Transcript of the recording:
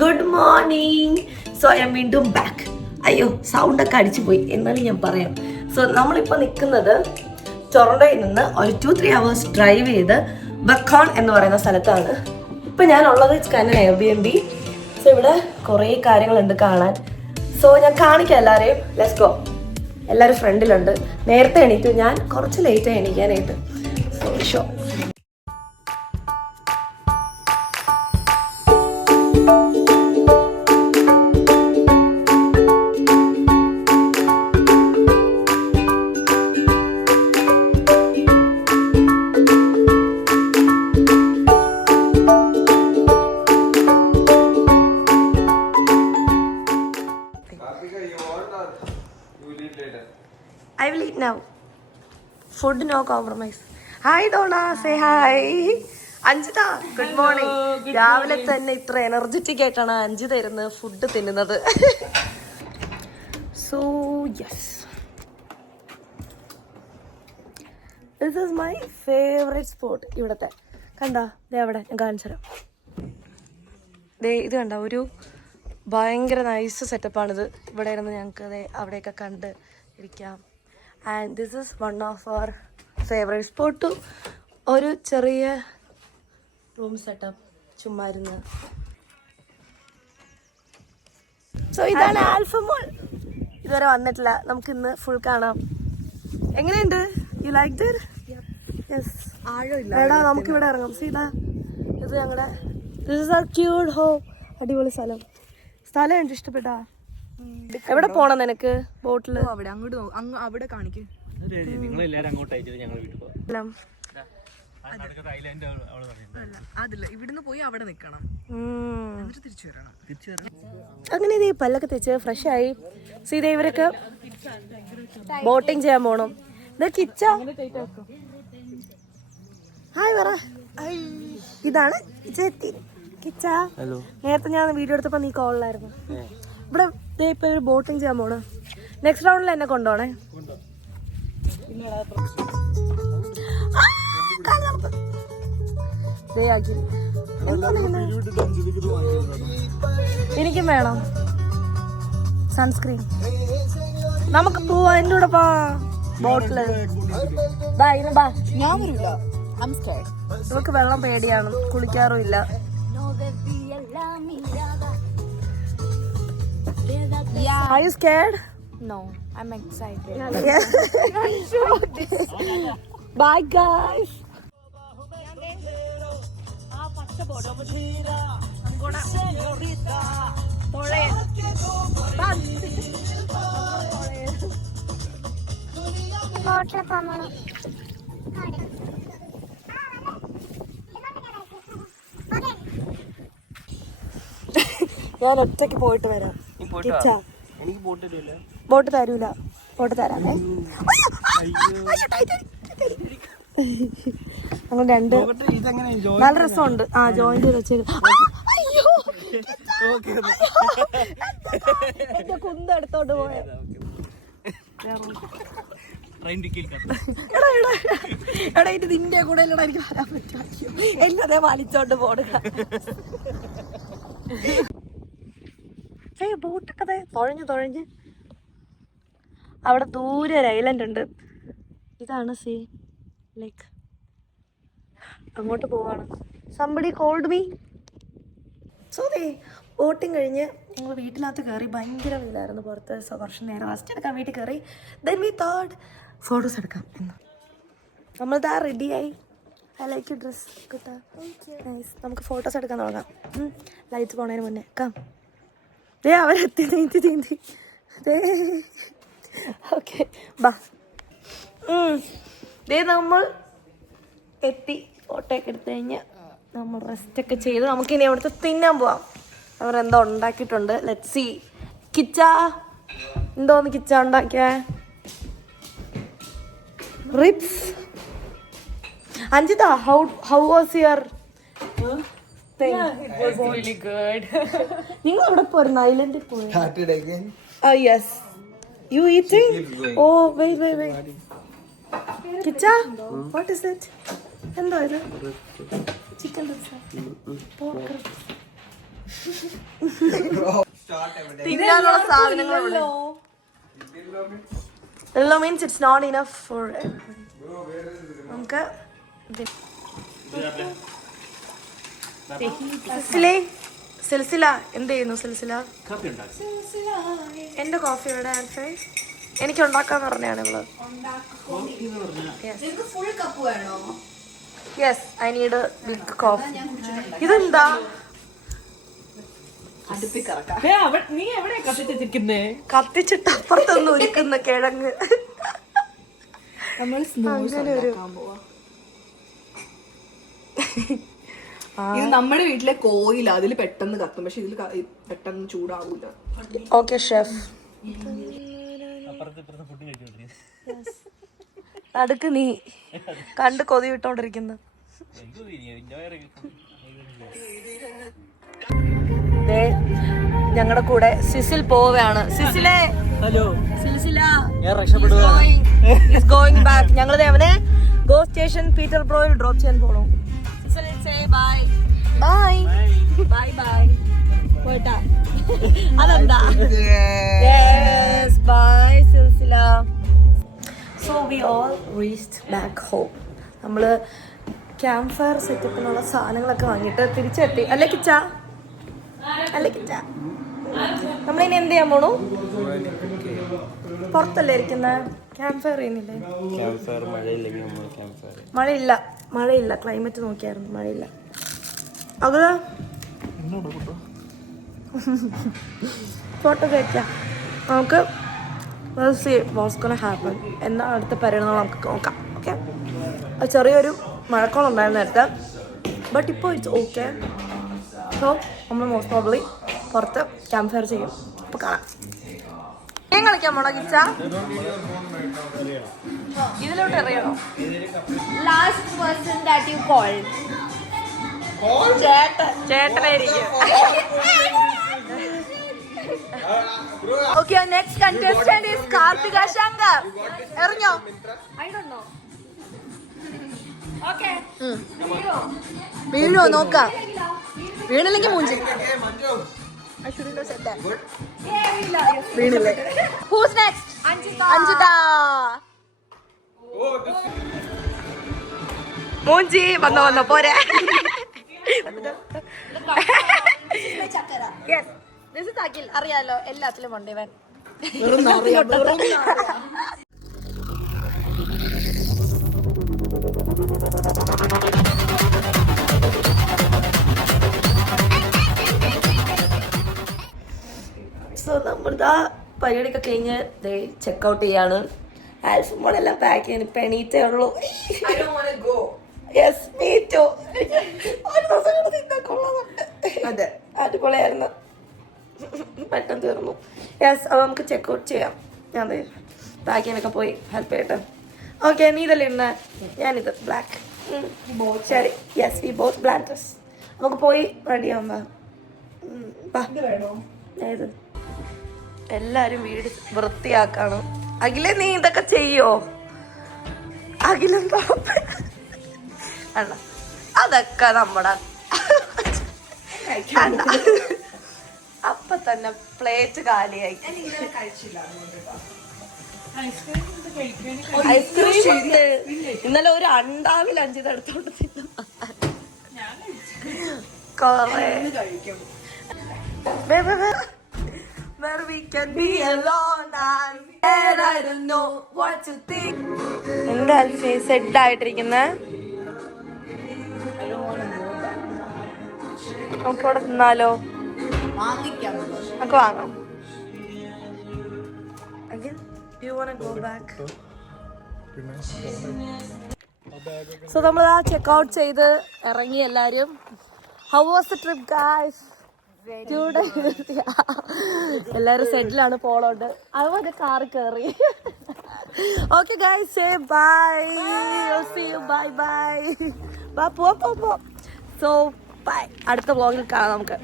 Good morning. So I M വീണ്ടും back. അയ്യോ സൗണ്ടൊക്കെ അടിച്ചു പോയി എന്നാലും ഞാൻ പറയാം. സോ നമ്മളിപ്പോൾ നിൽക്കുന്നത് ടൊറൻറ്റോയിൽ നിന്ന് ഒരു 2-3 hours ഡ്രൈവ് ചെയ്ത് ബക്കോൺ എന്ന് പറയുന്ന സ്ഥലത്താണ്. ഇപ്പം ഞാനുള്ളത് കാനൻ എയർബിഎൻബി. സോ ഇവിടെ കുറേ കാര്യങ്ങളുണ്ട് കാണാൻ. സോ ഞാൻ കാണിക്കാം എല്ലാവരെയും. Let's go. എല്ലാവരും ഫ്രണ്ടിലുണ്ട്. നേരത്തെ എണീറ്റു, ഞാൻ കുറച്ച് ലേറ്റായി എണീക്കാനായിട്ട്. So show. I will eat now. Food no compromise. Hi Donna, say hi. Anjitha, good morning. രാവിലെ തന്നെ ഇത്ര എനർജറ്റിക് ആയിട്ടാണ് അഞ്ജിത ഇരുന്ന് ഫുഡ് തിന്നുന്നത്. So yes, this is my favourite spot. ഇവിടത്തെ കണ്ടാ ദേ അവിടെ ഞാൻ കാണിച്ചു തരാം. ദേ ഇത് കണ്ട, ഒരു ഭയങ്കര നൈസ് സെറ്റപ്പാണിത്. ഇവിടെ ഇരുന്ന് ഞങ്ങൾക്ക് അതെ അവിടെയൊക്കെ കണ്ട് ഇരിക്കാം. And this is one of our favourite spot. ഒരു ചെറിയ റൂം സെറ്റപ്പ്, ചുമ്മാ ഇരുന്ന്. സോ ഇതാണ് ആൽഫ മോൾ. ഇതുവരെ വന്നിട്ടില്ല, നമുക്ക് ഇന്ന് ഫുൾ കാണാം. എങ്ങനെയുണ്ട്? You like it? യെസ്. എടാ നമുക്ക് ഇവിടെ ഇറങ്ങാം. സീതാ, ഇത് ഞങ്ങളുടെ this is our cute home. അടിപൊളി സ്ഥലം. സ്ഥലം എനിക്ക് ഇഷ്ടപ്പെട്ടാ? എവിടെ പോണം നിനക്ക്? ബോട്ടില് അവിടെ അങ്ങോട്ട് അവിടെ കാണിക്കും. ഇവിടുന്ന് പോയി അവിടെ നിക്കണം, തിരിച്ചു വരണം. അങ്ങനെ ഇത് പല്ലൊക്കെ തെച്ച് ഫ്രഷ് ആയി. സീത ഇവരൊക്കെ ബോട്ടിങ് ചെയ്യാൻ പോണം. കിച്ച ഹായ് പറ. ഇതാണ് കിച്ച. നേരത്തെ ഞാൻ വീഡിയോ എടുത്തപ്പോ നീ കോളിലായിരുന്നു. ഇവിടെ ഇപ്പൊ ഒരു ബോട്ടിങ് ചെയ്യാൻ പോണ്. നെക്സ്റ്റ് റൗണ്ടിൽ എന്നെ കൊണ്ടുപോണേ. എനിക്കും വേണം സൺസ്ക്രീൻ. നമുക്ക് പോവാ, എന്റെ കൂടെ പോ ബോട്ടില്. ഞാൻ വരില്ല, നമുക്ക് വെള്ളം പേടിയാണ്, കുളിക്കാറും ഇല്ല. Are you scared? No, I'm excited. Bye guys. ഞാൻ ഒറ്റയ്ക്ക് പോയിട്ട് വരാം. ബോട്ട് തരൂല. ബോട്ട് തരാമേ. അങ്ങനെ രണ്ട് നല്ല രസമുണ്ട്. ആ ജോയിന്റ് വെച്ചേക്ക്. എന്റെ കുന്തെടുത്തോണ്ട് പോയ. എടാ ഇത് നിന്റെ കൂടെ അല്ലടാ, എനിക്ക് വരാൻ പറ്റും. എല്ലാതേ വലിച്ചോണ്ട് പോടുക. ബോട്ടൊക്കെ തുഴഞ്ഞ് അവിടെ ദൂരെ ഒരു ഐലൻഡ് ഉണ്ട്. ഇതാണ് സീ ലേക്ക്. അങ്ങോട്ട് പോവാണ്. Somebody called me. സോ ദേ ബോട്ടിങ് കഴിഞ്ഞ് ഞങ്ങൾ വീട്ടിനകത്ത് കയറി. ഭയങ്കര വെയിലായിരുന്നു പുറത്ത്. സോ കുറച്ച് നേരം റെസ്റ്റ് എടുക്കാൻ വീട്ടിൽ കയറി. ദെൻ വി തോട്ട് ഫോട്ടോസ് എടുക്കാം എന്ന്. നമ്മളിതാ റെഡിയായി. I like you dress. കിട്ടാ നൈസ്. നമുക്ക് ഫോട്ടോസ് എടുക്കാൻ തുടങ്ങാം. ലൈറ്റ് പോണതിന് മുന്നേ കം. ദേ അവരെത്തി നീന്തി. ഓക്കെ ബാ. ദേ നമ്മൾ എത്തി. ഫോട്ടോയൊക്കെ എടുത്തു കഴിഞ്ഞ് നമ്മൾ റെസ്റ്റൊക്കെ ചെയ്ത് നമുക്കിനി അവിടുത്തെ തിന്നാൻ പോവാം. അവരെന്തോ ഉണ്ടാക്കിയിട്ടുണ്ട്. Let's see. കിച്ച എന്തോന്ന് കിച്ച ഉണ്ടാക്കിയ? Ribs. Anjitha, how was your thing? Yeah, it was really good. നിങ്ങൾ അവിടെ പോയിരുന്നു, ഐലൻഡിൽ പോയി. Yes. You eating? Oh, wait. Kicha, what is it? എന്തോ ഇത്? ചിക്കൻ റിബ്സ്, പോർക്ക് റിബ്സ്, തിന്നാനുള്ള സാധനങ്ങൾ yellow means it's not enough for നമുക്ക് സിൽസില എന്ത് ചെയ്യുന്നു സിൽസില? എന്റെ കോഫി എവിടെ ആൽഫേ? എനിക്ക് ഉണ്ടാക്കാന്ന് പറഞ്ഞാണ് ഇവള്. Yes I need big coffee. ഇതെന്താ നീ എവിടെ കത്തിച്ചിരിക്കുന്നേ? കത്തിച്ചിട്ട് അപ്പുറത്തൊന്നും ഒരുക്കുന്ന കിഴങ്ങ്. അങ്ങനെ ഒരു ഇത് നമ്മുടെ വീട്ടിലെ കോയില, അതിൽ പെട്ടെന്ന് കത്തും, പക്ഷെ ഇതിൽ പെട്ടെന്ന് ചൂടാവൂല. Okay chef. അടുക്ക് നീ കണ്ട് കൊതി വിട്ടോണ്ടിരിക്കുന്നു. ഞങ്ങളുടെ കൂടെ സിസിൽ പോവുകയാണ്. സിസിലെ ഹലോ, സിൽസില ഞാൻ രക്ഷപ്പെടുക. Going back. ഞങ്ങൾ അവനെ ഗോ സ്റ്റേഷൻ പീറ്റർ ബ്രോയിൽ ഡ്രോപ്പ് ചെയ്യാൻ പോണു. ബൈ ബൈ ബൈ ബൈ പോയിട്ടാ. അതെന്താ? Yes bye Silsila. So we all reached back home. നമ്മള് ക്യാമ്പ് ഫയർ സെറ്റപ്പിനുള്ള സാധനങ്ങളൊക്കെ വാങ്ങിയിട്ട് തിരിച്ചെത്തി. അല്ലേ കിച്ച? അല്ലേ കിച്ച? നമ്മളിനി എന്ത് ചെയ്യാൻ പോണു? പുറത്തല്ലേ ഇരിക്കുന്ന? ക്യാമ്പ് ഫയർ ചെയ്യുന്നില്ലേ? മഴയില്ല ക്ലൈമറ്റ് നോക്കിയായിരുന്നു, മഴയില്ല. അത് ഫോട്ടോ കഴിക്കാം നമുക്ക്. ഹാപ്പൻ എന്നാ അടുത്ത പരിണാമം നമുക്ക് നോക്കാം. ഓക്കെ, ചെറിയൊരു മഴക്കോളം ഉണ്ടായിരുന്നു നേരത്തെ, ബട്ട് ഇപ്പോൾ ഇറ്റ്സ് ഓക്കെ. സോ നമ്മൾ മോസ്റ്റ് പ്രോബ്ലി പുറത്ത് ക്യാമ്പ് ഫയർ ചെയ്യും. അപ്പോൾ കാണാം. ഞാൻ കളിക്കാൻ പോണോ കിച്ച? ഇതിലോട്ട് എറിയണോ? Last person that you called. ചേട്ടനായിരിക്കും. Okay, our next contestant is Karthika Shankar. എറിഞ്ഞോ? I don't know. വീഴോ നോക്കാം. വീണില്ലെങ്കിൽ മൂഞ്ചി. വീണില്ലേ? Who's next? അഞ്ജിത. മൂഞ്ചി വന്നോ പോരെ. Yes, this is Akhil. അറിയാലോ, എല്ലാത്തിലും ഉണ്ട് ഇവൻ. സോ നമ്മളിതാ പരിപാടിയൊക്കെ കഴിഞ്ഞ് ചെക്കൗട്ട് ചെയ്യാണ്. ആൽഫമോളെല്ലാം പാക്ക് ചെയ്യാൻ ഇപ്പം എണീറ്റേ ഉള്ളൂ. Yes me too. അതെ, അടിപൊളിയായിരുന്നു, പെട്ടെന്ന് തീർന്നു. യെസ്, അത് നമുക്ക് ചെക്കൗട്ട് ചെയ്യാം. ഞാൻ പാക്ക് ചെയ്യാനൊക്കെ പോയി ഹെൽപ്പ് ചെയ്യട്ടെ. ഓക്കെ, നീ ഇതല്ലേ ഇടുന്ന? ഞാനിത് ബ്ലാക്ക്. ശരി, yes we both black dress. നമുക്ക് പോയി റെഡി ആവുമ്പോ ഏത് എല്ലാരും വീട് വൃത്തിയാക്കാണ്. അഖിലേ, നീ ഇതൊക്കെ ചെയ്യോ? അഖിലും അല്ല, അതൊക്കെ നമ്മുടെ അപ്പൊ തന്നെ പ്ലേറ്റ് കാലിയായി. ഐസ്ക്രീം ഇന്നലെ ഒരു അണ്ടാവിൽ അഞ്ചിത് എടുത്തോണ്ട് കൊറേ. Where we can be alone and I don't know what to think. എന്താ അൽഫി സെറ്റ് ആയിട്ടിരിക്കുന്ന? നമുക്ക് ഇവിടെ നിന്നാലോ? നമുക്ക് വാങ്ങാം. Again, do you want to go back? So നമ്മൾ ആ ചെക്കൗട്ട് ചെയ്ത് ഇറങ്ങി എല്ലാരും. How was the trip, guys? എല്ലാരും സെറ്റിലാണ്. പോളോണ്ട് അതുപോലെ കാറ് കയറി. Okay guys, say bye. See you. Bye bye. പോ. So bye. അടുത്ത വ്ളോഗിൽ കാണാം നമുക്ക്.